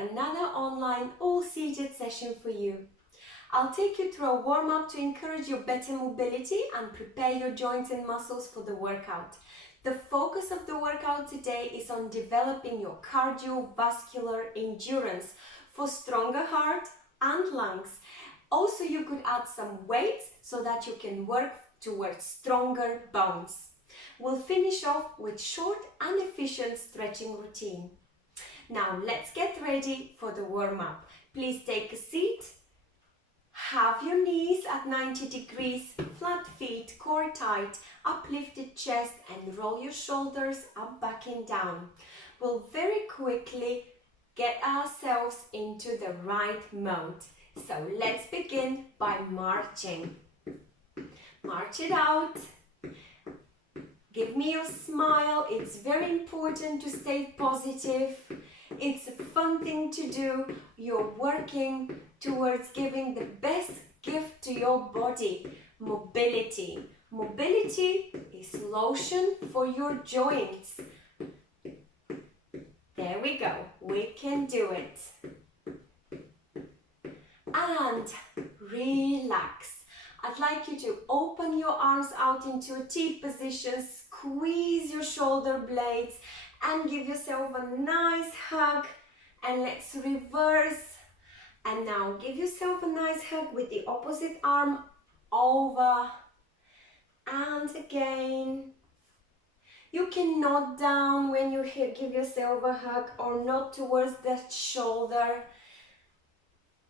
another online all-seated session for you. I'll take you through a warm-up to encourage your better mobility and prepare your joints and muscles for the workout. The focus of the workout today is on developing your cardiovascular endurance for stronger heart and lungs. Also, you could add some weights so that you can work towards stronger bones. We'll finish off with short and efficient stretching routine. Now let's get ready for the warm-up. Please take a seat. Have your knees at 90 degrees, flat feet, core tight, uplifted chest, and roll your shoulders up, back and down. We'll very quickly get ourselves into the right mode. So let's begin by marching. March it out. Give me your smile. It's very important to stay positive. It's a fun thing to do. You're working towards giving the best gift to your body, mobility. Mobility is lotion for your joints. There we go. We can do it. And relax. I'd like you to open your arms out into a T position, squeeze your shoulder blades and give yourself a nice hug. And let's reverse. And now give yourself a nice hug with the opposite arm over and again. You can nod down when you give yourself a hug or nod towards the shoulder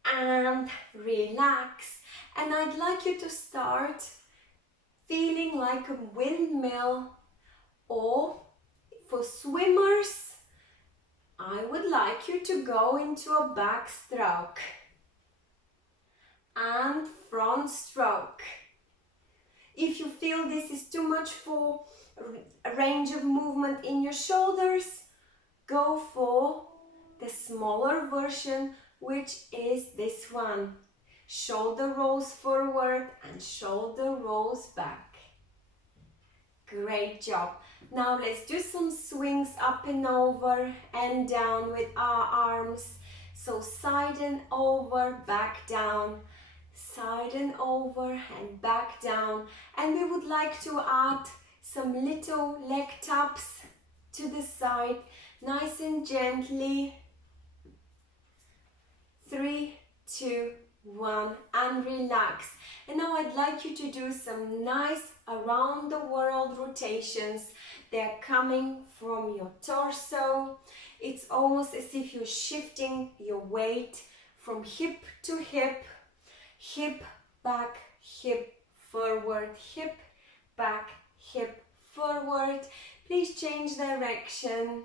and relax. And I'd like you to start feeling like a windmill, or for swimmers, I would like you to go into a backstroke and front stroke. If you feel this is too much for a range of movement in your shoulders, go for the smaller version, which is this one. Shoulder rolls forward and shoulder rolls back. Great job. Now let's do some swings up and over and down with our arms. So side and over, back down, side and over and back down. And we would like to add some little leg taps to the side, nice and gently. 3, 2, 1, and relax. And now I'd like you to do some nice around the world rotations. They're coming from your torso. It's almost as if you're shifting your weight from hip to hip, hip, back, hip, forward, hip, back, hip, forward. Please change direction.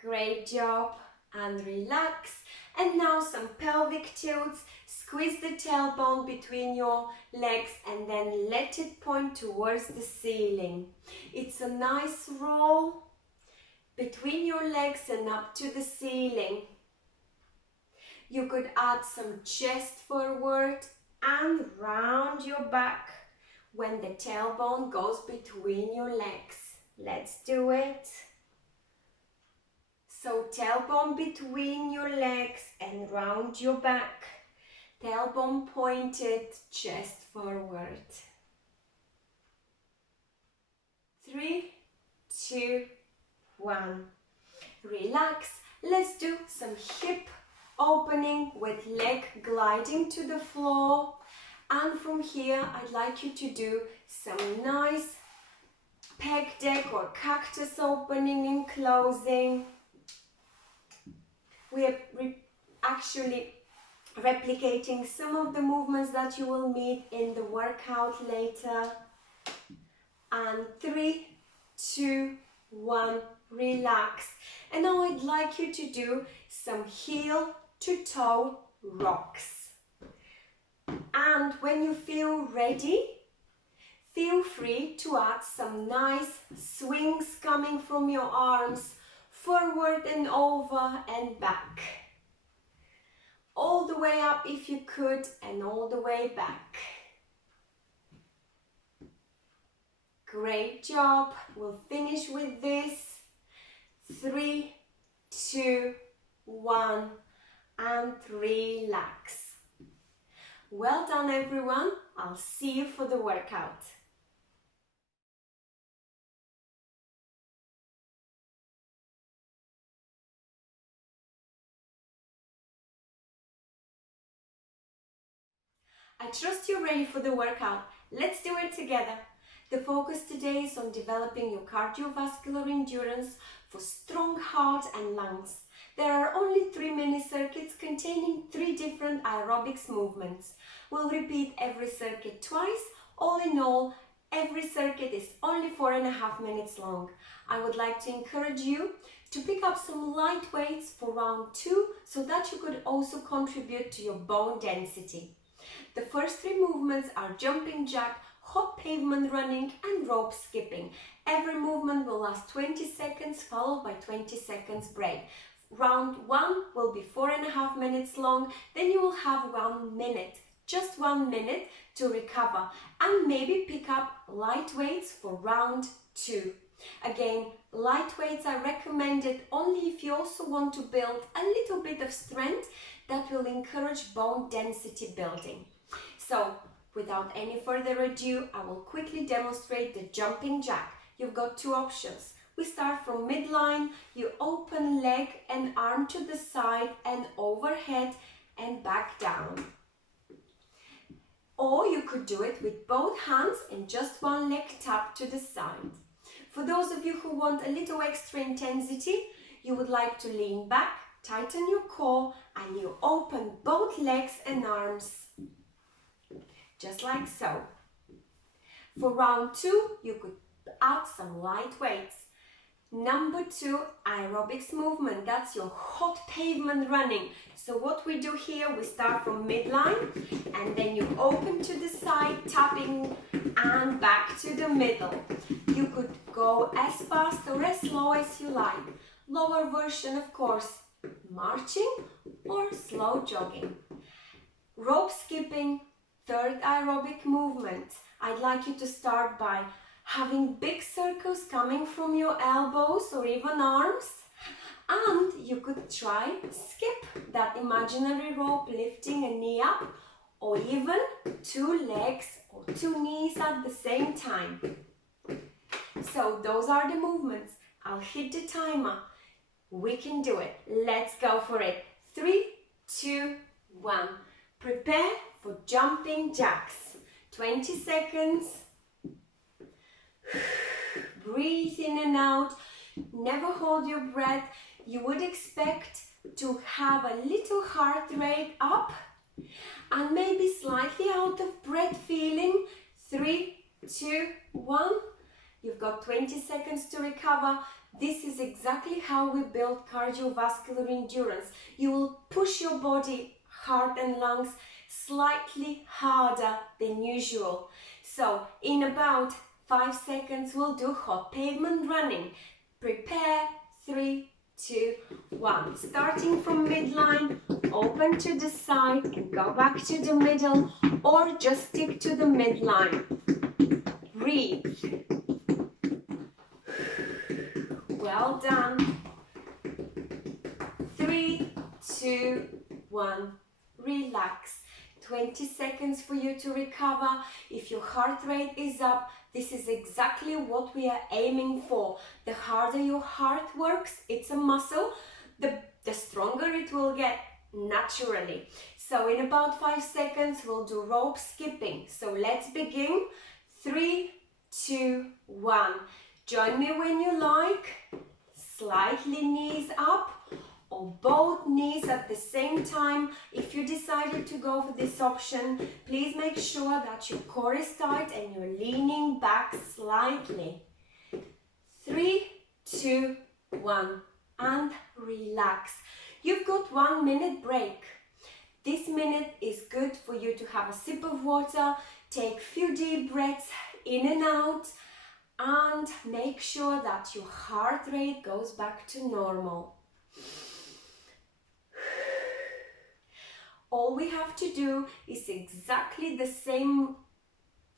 Great job. And relax. And now some pelvic tilts. Squeeze the tailbone between your legs and then let it point towards the ceiling. It's a nice roll between your legs and up to the ceiling. You could add some chest forward and round your back when the tailbone goes between your legs. Let's do it. So tailbone between your legs and round your back. Tailbone pointed, chest forward. 3, 2, 1. Relax. Let's do some hip opening with leg gliding to the floor. And from here, I'd like you to do some nice pec deck or cactus opening and closing. We are actually replicating some of the movements that you will meet in the workout later. And 3, 2, 1, relax. And now I'd like you to do some heel to toe rocks. And when you feel ready, feel free to add some nice swings coming from your arms, forward and over and back. All the way up if you could, and all the way back. Great job. We'll finish with this. 3, 2, 1, and relax. Well done, everyone. I'll see you for the workout. I trust you're ready for the workout. Let's do it together. The focus today is on developing your cardiovascular endurance for strong heart and lungs. There are only 3 mini circuits containing 3 different aerobics movements. We'll repeat every circuit twice. All in all, every circuit is only 4.5 minutes long. I would like to encourage you to pick up some light weights for round 2 so that you could also contribute to your bone density. The first 3 movements are jumping jack, hot pavement running and rope skipping. Every movement will last 20 seconds followed by 20 seconds break. Round 1 will be 4.5 minutes long, then you will have 1 minute, just 1 minute to recover and maybe pick up light weights for round 2. Again, light weights are recommended only if you also want to build a little bit of strength that will encourage bone density building. So, without any further ado, I will quickly demonstrate the jumping jack. You've got 2 options. We start from midline, you open leg and arm to the side and overhead and back down. Or you could do it with both hands and just 1 leg tap to the side. For those of you who want a little extra intensity, you would like to lean back, tighten your core and you open both legs and arms. Just like so. For round 2, you could add some light weights. Number 2, aerobics movement. That's your hot pavement running. So what we do here, we start from midline and then you open to the side, tapping and back to the middle. You could go as fast or as slow as you like. Lower version, of course, marching or slow jogging. Rope skipping, third aerobic movement. I'd like you to start by having big circles coming from your elbows or even arms, and you could try skip that imaginary rope, lifting a knee up or even 2 legs or 2 knees at the same time. So those are the movements. I'll hit the timer. We can do it. Let's go for it. 3, 2, 1. Prepare for jumping jacks. 20 seconds. Breathe in and out. Never hold your breath. You would expect to have a little heart rate up and maybe slightly out of breath feeling. 3, 2, 1. You've got 20 seconds to recover. This is exactly how we build cardiovascular endurance. You will push your body, heart and lungs slightly harder than usual. So in about 5 seconds we'll do hot pavement running. Prepare. 3, 2, 1. Starting from midline, open to the side and go back to the middle, or just stick to the midline. Breathe. Well done. 3, 2, 1. Relax. 20 seconds for you to recover. If your heart rate is up, this is exactly what we are aiming for. The harder your heart works, it's a muscle, the stronger it will get naturally. So in about 5 seconds, we'll do rope skipping. So let's begin. 3, 2, 1. Join me when you like. Slightly knees up or both knees at the same time. If you decided to go for this option, please make sure that your core is tight and you're leaning back slightly. 3, 2, 1, and relax. You've got 1 minute break. This minute is good for you to have a sip of water, take a few deep breaths in and out, and make sure that your heart rate goes back to normal. All we have to do is exactly the same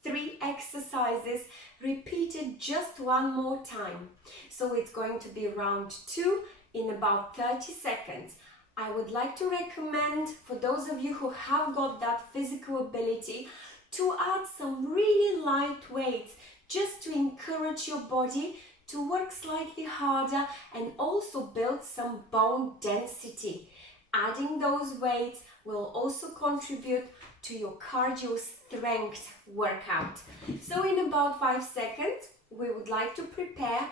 3 exercises repeated just 1 more time. So it's going to be round 2 in about 30 seconds. I would like to recommend for those of you who have got that physical ability to add some really light weights just to encourage your body to work slightly harder and also build some bone density. Adding those weights will also contribute to your cardio strength workout. So in about 5 seconds, we would like to prepare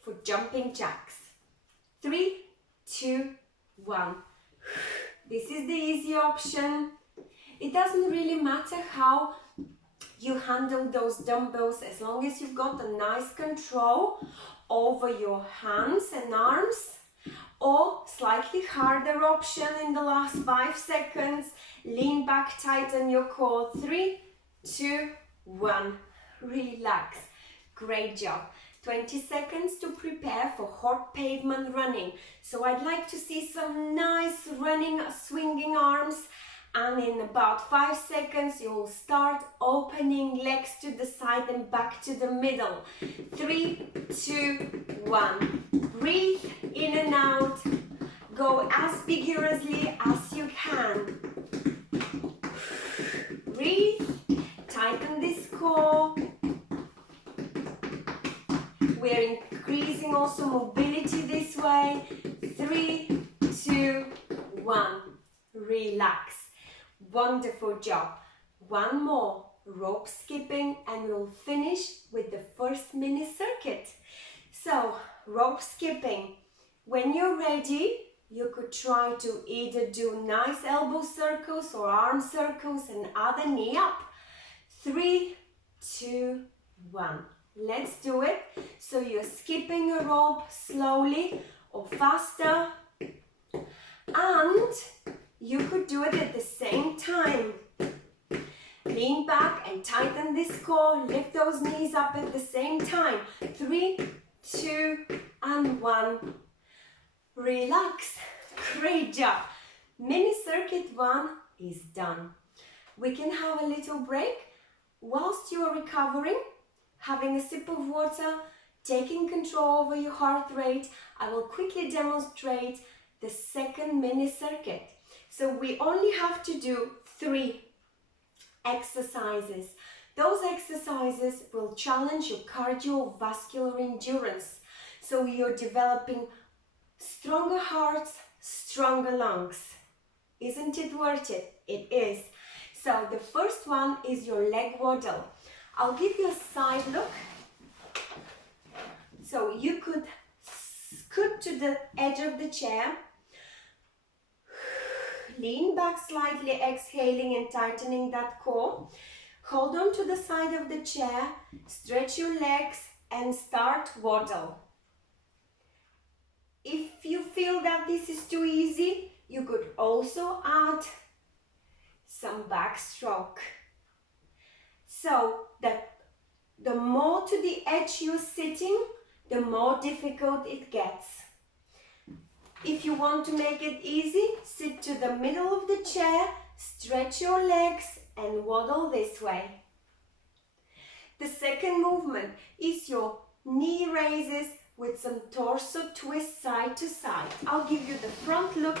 for jumping jacks. 3, 2, 1. This is the easy option. It doesn't really matter how you handle those dumbbells as long as you've got a nice control over your hands and arms, or slightly harder option in the last 5 seconds. Lean back, tighten your core. 3, 2, 1. Relax. Great job. 20 seconds to prepare for hot pavement running. So I'd like to see some nice running, swinging arms. And in about 5 seconds, you'll start opening legs to the side and back to the middle. 3, 2, 1. Breathe in and out. Go as vigorously as you can. Breathe. Tighten this core. We're increasing also mobility this way. 3, 2, 1. Relax. Wonderful job. One more rope skipping and we'll finish with the first mini circuit. So, rope skipping. When you're ready, you could try to either do nice elbow circles or arm circles and add a knee up. 3, 2, 1. Let's do it. So you're skipping a rope slowly or faster, and you could do it at the same time. Lean back and tighten this core. Lift those knees up at the same time. 3, 2, and 1. Relax. Great job. Mini circuit 1 is done. We can have a little break whilst you are recovering. Having a sip of water, taking control over your heart rate. I will quickly demonstrate the second mini circuit. So we only have to do 3 exercises. Those exercises will challenge your cardiovascular endurance. So you're developing stronger hearts, stronger lungs. Isn't it worth it? It is. So the first one is your leg waddle. I'll give you a side look. So you could scoot to the edge of the chair. Lean back slightly, exhaling and tightening that core. Hold on to the side of the chair, stretch your legs and start waddle. If you feel that this is too easy, you could also add some backstroke. So the more to the edge you're sitting, the more difficult it gets. If you want to make it easy, sit to the middle of the chair, stretch your legs and waddle this way. The second movement is your knee raises with some torso twist side to side. I'll give you the front look.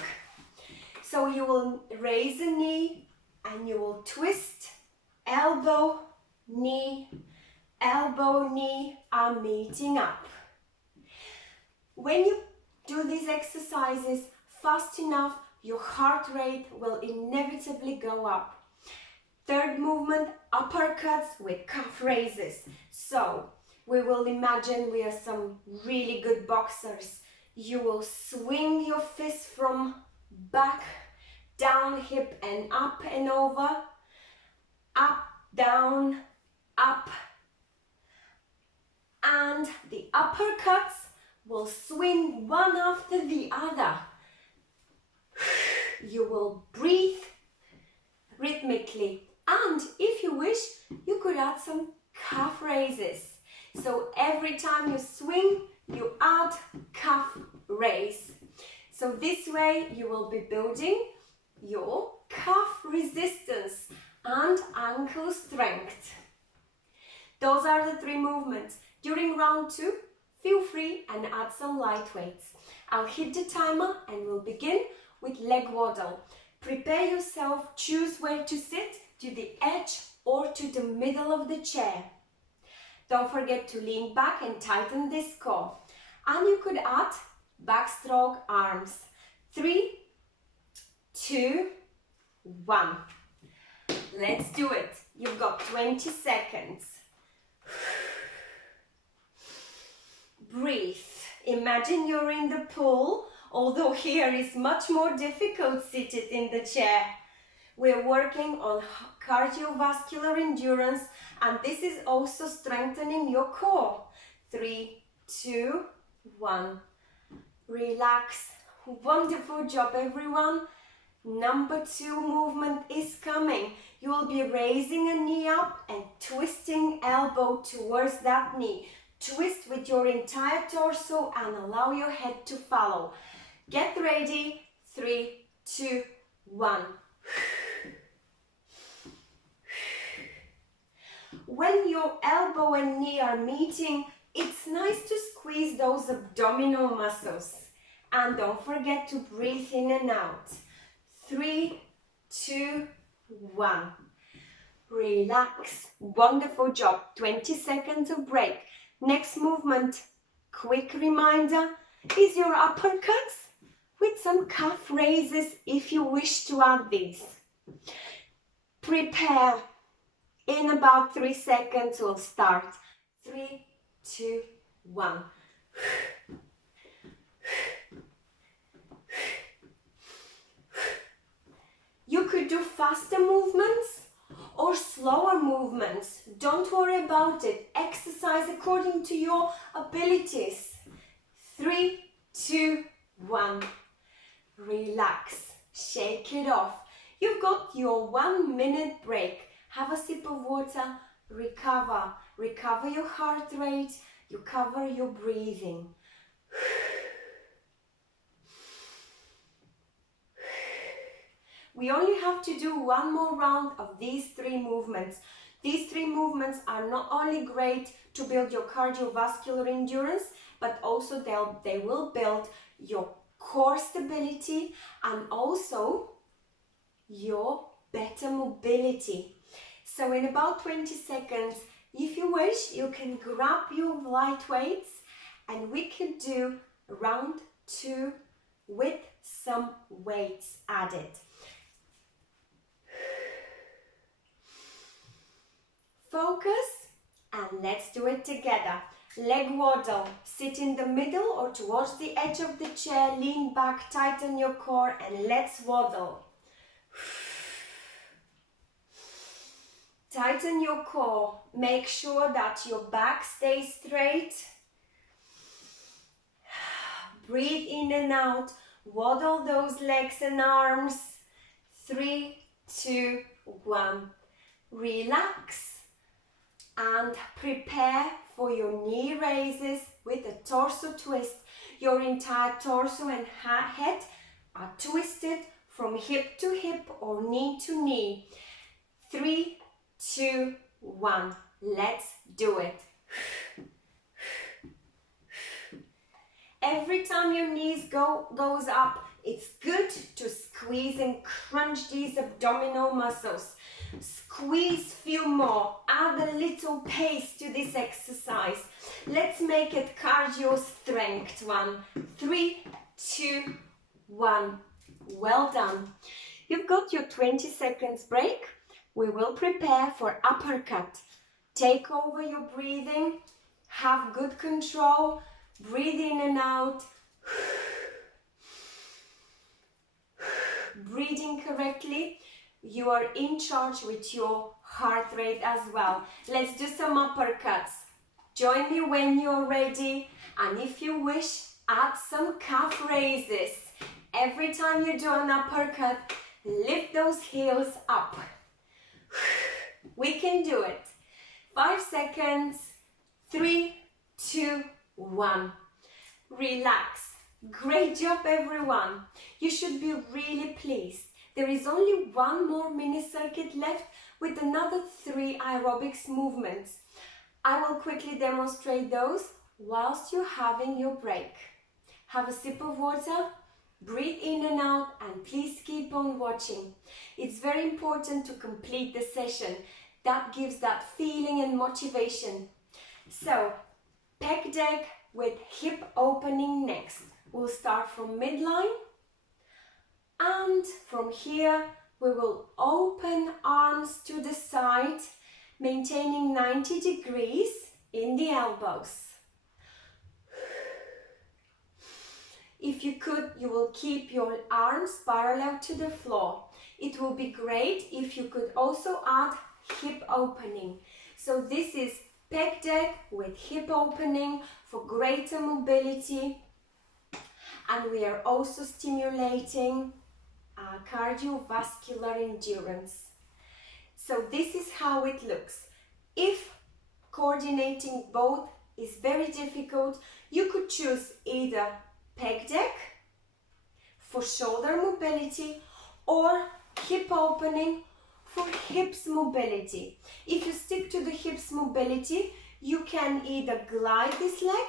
So you will raise a knee and you will twist, elbow, knee are meeting up. When you do these exercises fast enough, your heart rate will inevitably go up. Third movement, uppercuts with calf raises. So we will imagine we are some really good boxers. You will swing your fist from back, down, hip and up and over, up, down, up, and the uppercuts will swing one after the other. You will breathe rhythmically, and if you wish, you could add some calf raises. So every time you swing, you add calf raise. So this way you will be building your calf resistance and ankle strength. Those are the 3 movements. During round 2, feel free and add some light weights. I'll hit the timer and we'll begin with leg waddle. Prepare yourself, choose where to sit, to the edge or to the middle of the chair. Don't forget to lean back and tighten this core. And you could add backstroke arms. 3, 2, 1. Let's do it. You've got 20 seconds. Breathe. Imagine you're in the pool, although here is much more difficult seated in the chair. We're working on cardiovascular endurance, and this is also strengthening your core. 3, 2, 1. Relax. Wonderful job, everyone. Number 2 movement is coming. You will be raising a knee up and twisting elbow towards that knee. Twist with your entire torso and allow your head to follow. Get ready. 3, 2, 1. When your elbow and knee are meeting, it's nice to squeeze those abdominal muscles. And don't forget to breathe in and out. 3, 2, 1. Relax. Wonderful job. 20 seconds of break. Next movement, quick reminder, is your uppercuts with some calf raises if you wish to add these. Prepare. In about 3 seconds, we'll start. 3, 2, 1. You could do faster movements or slower movements. Don't worry about it. Exercise according to your abilities. 3, 2, 1. Relax. Shake it off. You've got your 1 minute break. Have a sip of water. Recover. Recover your heart rate. You cover your breathing. We only have to do 1 more round of these 3 movements. These 3 movements are not only great to build your cardiovascular endurance, but also they will build your core stability and also your better mobility. So in about 20 seconds, if you wish, you can grab your light weights and we can do round 2 with some weights added. Focus and let's do it together. Leg waddle. Sit in the middle or towards the edge of the chair. Lean back, tighten your core and let's waddle. Tighten your core. Make sure that your back stays straight. Breathe in and out. Waddle those legs and arms. 3, 2, 1. Relax. And prepare for your knee raises with a torso twist. Your entire torso and head are twisted from hip to hip or knee to knee. 3, 2, 1. Let's do it. Every time your knees goes up, it's good to squeeze and crunch these abdominal muscles. Squeeze few more. Add a little pace to this exercise. Let's make it cardio strength one. 3, 2, 1. Well done. You've got your 20 seconds break. We will prepare for uppercut. Take over your breathing. Have good control. Breathe in and out. Breathing correctly. You are in charge with your heart rate as well. Let's do some uppercuts. Join me when you're ready. And if you wish, add some calf raises. Every time you do an uppercut, lift those heels up. We can do it. 5 seconds. 3, 2, 1. Relax. Great job, everyone. You should be really pleased. There is only 1 more mini circuit left with another 3 aerobics movements. I will quickly demonstrate those whilst you're having your break. Have a sip of water, Breathe in and out, and please keep on watching. It's very important to complete the session. That gives that feeling and motivation. So, pec deck with hip opening next. We'll start from midline, and from here we will open arms to the side, maintaining 90 degrees in the elbows. If you could, you will keep your arms parallel to the floor. It will be great if you could also add hip opening. So this is pec deck with hip opening for greater mobility, and we are also stimulating cardiovascular endurance. So this is how it looks. If coordinating both is very difficult, you could choose either pec deck for shoulder mobility or hip opening for hips mobility. If you stick to the hips mobility, you can either glide this leg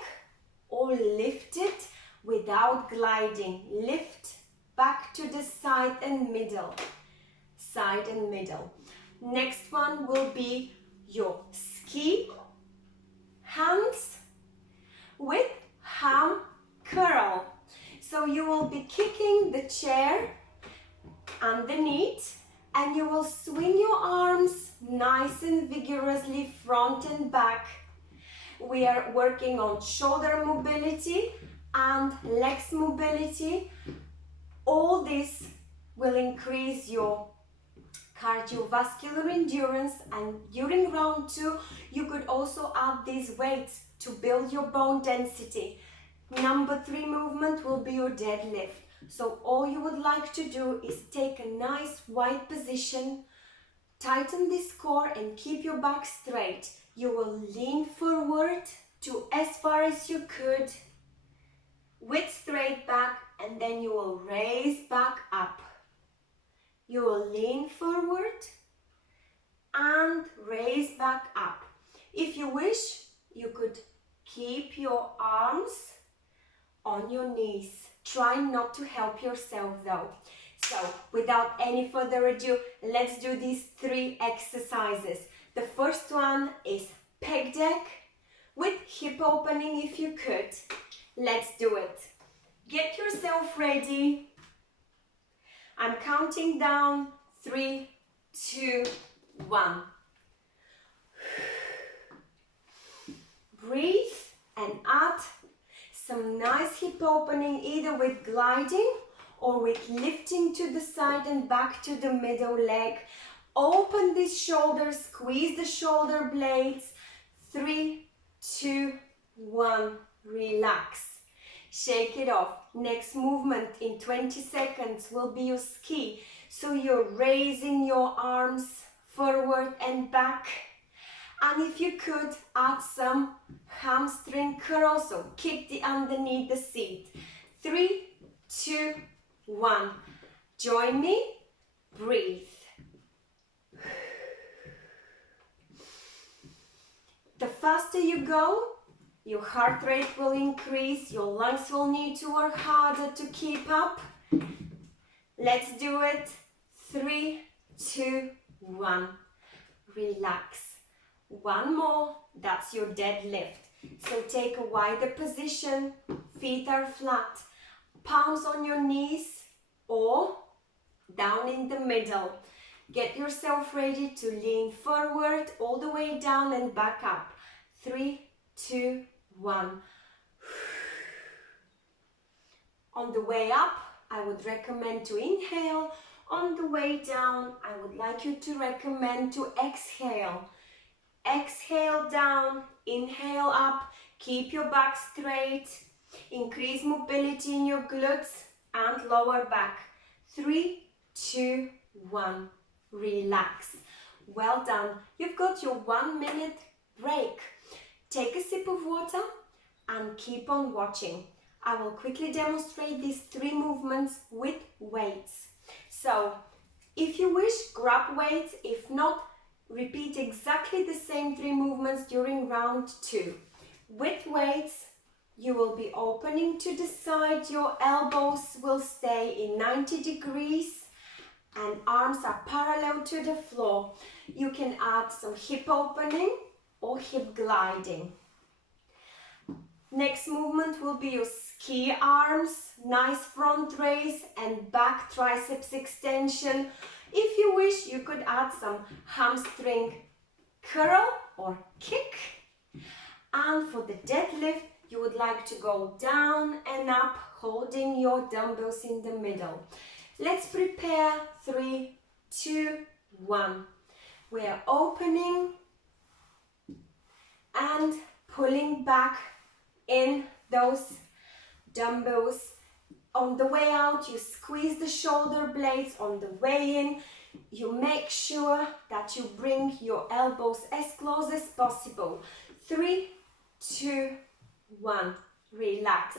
or lift it without gliding. Lift back to the side and middle. Side and middle. Next one will be your ski hands with ham curl. So you will be kicking the chair underneath, and you will swing your arms nice and vigorously front and back. We are working on shoulder mobility and legs mobility. All this will increase your cardiovascular endurance, and during round 2 you could also add these weights to build your bone density. Number 3 movement will be your deadlift. So all you would like to do is take a nice wide position, tighten this core and keep your back straight. You will lean forward to as far as you could with straight back, and then you will raise back up. You will lean forward and raise back up. If you wish, you could keep your arms on your knees. Try not to help yourself though. So, without any further ado, let's do these 3 exercises. The first one is pec deck with hip opening if you could. Let's do it. Get yourself ready. I'm counting down. 3, 2, 1. Breathe and add some nice hip opening, either with gliding or with lifting to the side and back to the middle leg. Open these shoulders, squeeze the shoulder blades. 3, 2, 1. Relax. Shake it off. Next movement in 20 seconds will be your ski. So you're raising your arms forward and back. And if you could, add some hamstring curl, so kick the underneath the seat. 3, 2, 1. Join me. Breathe. The faster you go, your heart rate will increase, your lungs will need to work harder to keep up. Let's do it. 3, 2, 1. Relax. One more, that's your deadlift. So take a wider position, feet are flat, palms on your knees or down in the middle. Get yourself ready to lean forward all the way down and back up. 3, 2, 1. On the way up, I would recommend to inhale. On the way down, I would like you to recommend to exhale. Exhale down, inhale up, keep your back straight, increase mobility in your glutes and lower back. 3, 2, 1. Relax. Well done. You've got your 1 minute break. Take a sip of water and keep on watching. I will quickly demonstrate these 3 movements with weights. So, if you wish, grab weights. If not, repeat exactly the same 3 movements during round 2. With weights, You will be opening to the side. Your elbows will stay in 90 degrees and arms are parallel to the floor. You can add some hip opening or hip gliding. Next movement will be your ski arms, nice front raise and back triceps extension. If you wish, you could add some hamstring curl or kick. And for the deadlift, you would like to go down and up, holding your dumbbells in the middle. Let's prepare. 3, 2, 1. We are opening and pulling back in those dumbbells. On the way out, you squeeze the shoulder blades. On the way in, you make sure that you bring your elbows as close as possible. 3, 2, 1. Relax.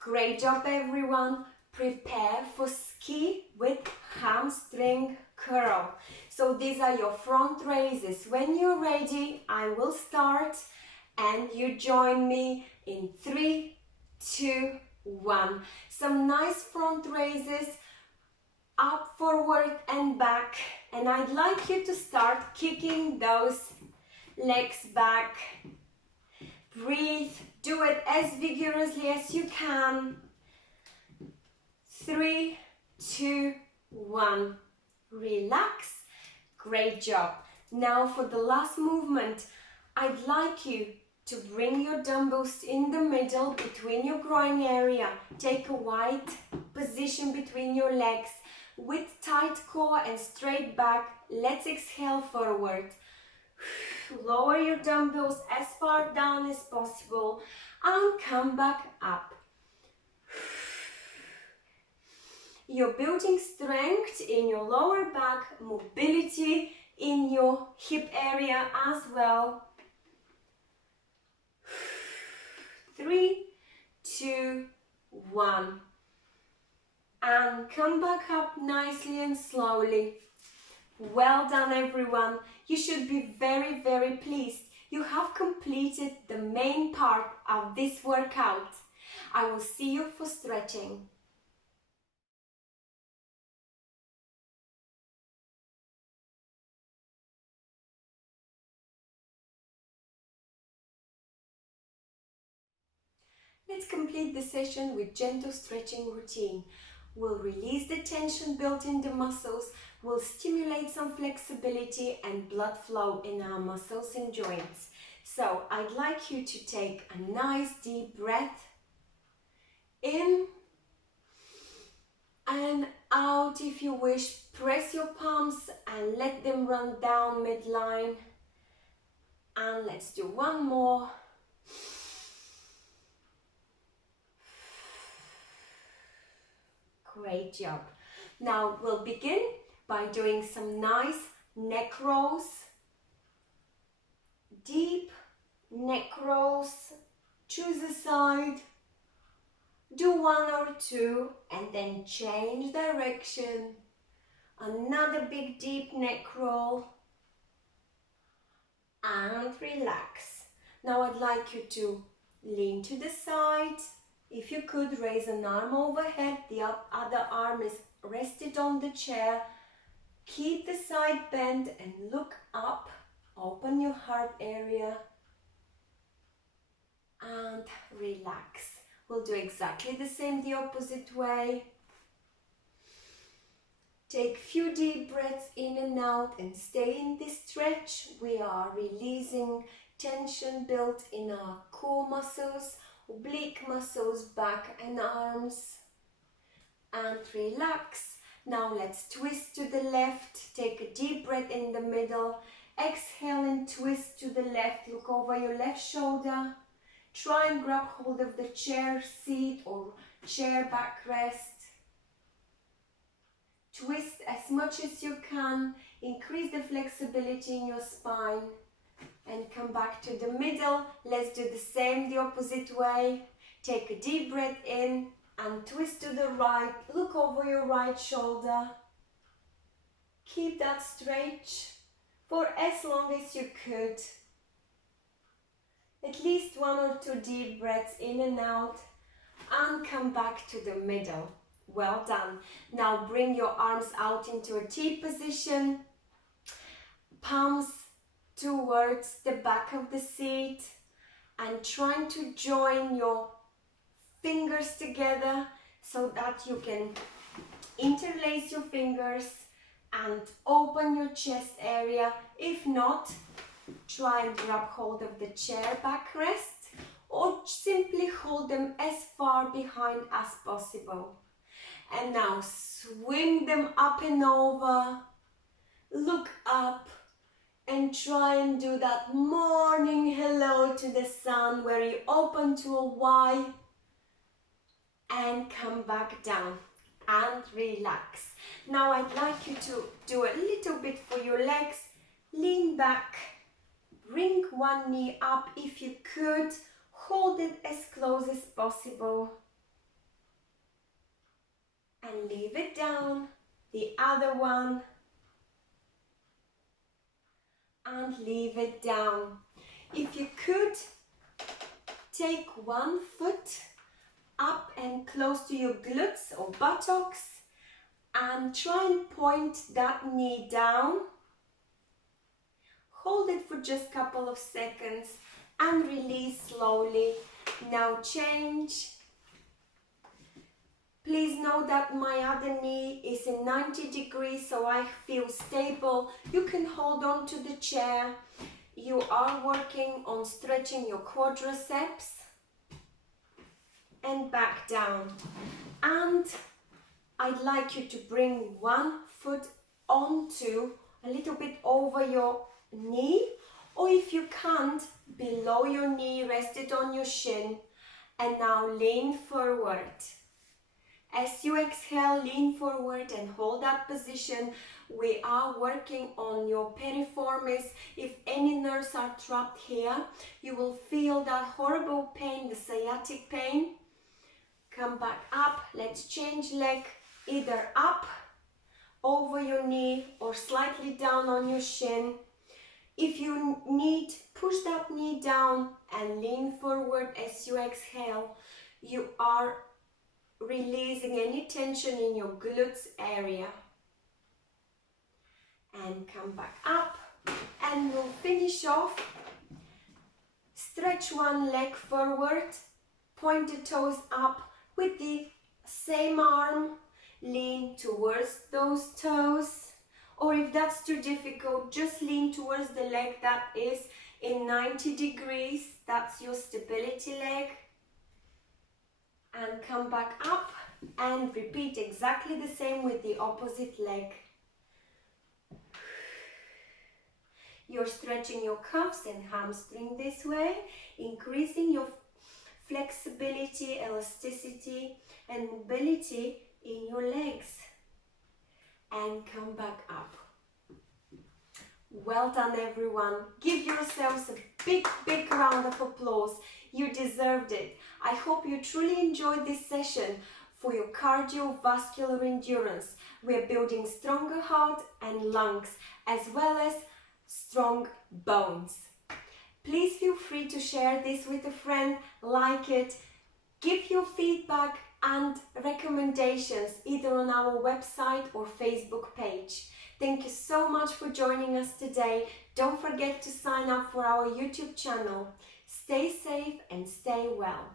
Great job, everyone. Prepare for ski with hamstring curl. So these are your front raises. When you're ready, I will start and you join me in 3, 2, 1. Some nice front raises, up, forward and back. And I'd like you to start kicking those legs back. Breathe, do it as vigorously as you can. 3, 2, 1. Relax. Great job. Now for the last movement, I'd like you to bring your dumbbells in the middle between your groin area. Take a wide position between your legs with tight core and straight back. Let's exhale forward. Lower your dumbbells as far down as possible and come back up. You're building strength in your lower back, mobility in your hip area as well. 3, 2, 1. And come back up nicely and slowly. Well done, everyone. You should be very, very pleased. You have completed the main part of this workout. I will see you for stretching. Let's complete the session with gentle stretching routine. We'll release the tension built in the muscles, we'll stimulate some flexibility and blood flow in our muscles and joints. So I'd like you to take a nice deep breath in and out. If you wish, press your palms and let them run down midline. And let's do one more. Great job. Now we'll begin by doing some nice neck rolls. Deep neck rolls. Choose a side. Do 1 or 2 and then change direction. Another big deep neck roll. And relax. Now I'd like you to lean to the side. If you could, raise an arm overhead, the other arm is rested on the chair. Keep the side bent and look up. Open your heart area and relax. We'll do exactly the same the opposite way. Take a few deep breaths in and out and stay in this stretch. We are releasing tension built in our core muscles, oblique muscles, back and arms, and relax. Now let's twist to the left. Take a deep breath in the middle. Exhale and twist to the left. Look over your left shoulder. Try and grab hold of the chair seat or chair backrest. Twist as much as you can. Increase the flexibility in your spine. And come back to the middle. Let's do the same the opposite way. Take a deep breath in and twist to the right. Look over your right shoulder. Keep that stretch for as long as you could. At least 1 or 2 deep breaths in and out, and come back to the middle. Well done. Now bring your arms out into a T position, palms towards the back of the seat, and trying to join your fingers together so that you can interlace your fingers and open your chest area. If not, try and grab hold of the chair backrest or simply hold them as far behind as possible. And now swing them up and over, look up, and try and do that morning hello to the sun where you open to a Y and come back down and relax. Now I'd like you to do a little bit for your legs. Lean back, bring one knee up if you could, hold it as close as possible and leave it down. The other one, and leave it down. If you could, take one foot up and close to your glutes or buttocks and try and point that knee down. Hold it for just a couple of seconds and release slowly. Now change. Please know that my other knee is in 90 degrees, so I feel stable. You can hold on to the chair. You are working on stretching your quadriceps. And back down. And I'd like you to bring one foot onto, a little bit over your knee, or if you can't, below your knee, rest it on your shin. And now lean forward. As you exhale, lean forward and hold that position. We are working on your piriformis. If any nerves are trapped here, you will feel that horrible pain, the sciatic pain. Come back up. Let's change leg, either up over your knee or slightly down on your shin. If you need, push that knee down and lean forward as you exhale. You are releasing any tension in your glutes area. And come back up, and we'll finish off. Stretch one leg forward, point the toes up with the same arm, lean towards those toes, or if that's too difficult, just lean towards the leg that is in 90 degrees, that's your stability leg. And come back up and repeat exactly the same with the opposite leg. You're stretching your calves and hamstring this way, increasing your flexibility, elasticity and mobility in your legs. And come back up. Well done, everyone. Give yourselves a big round of applause. You deserved it. I hope you truly enjoyed this session for your cardiovascular endurance. We're building stronger heart and lungs, as well as strong bones. Please feel free to share this with a friend, like it, give your feedback and recommendations either on our website or Facebook page. Thank you so much for joining us today. Don't forget to sign up for our YouTube channel. Stay safe and stay well.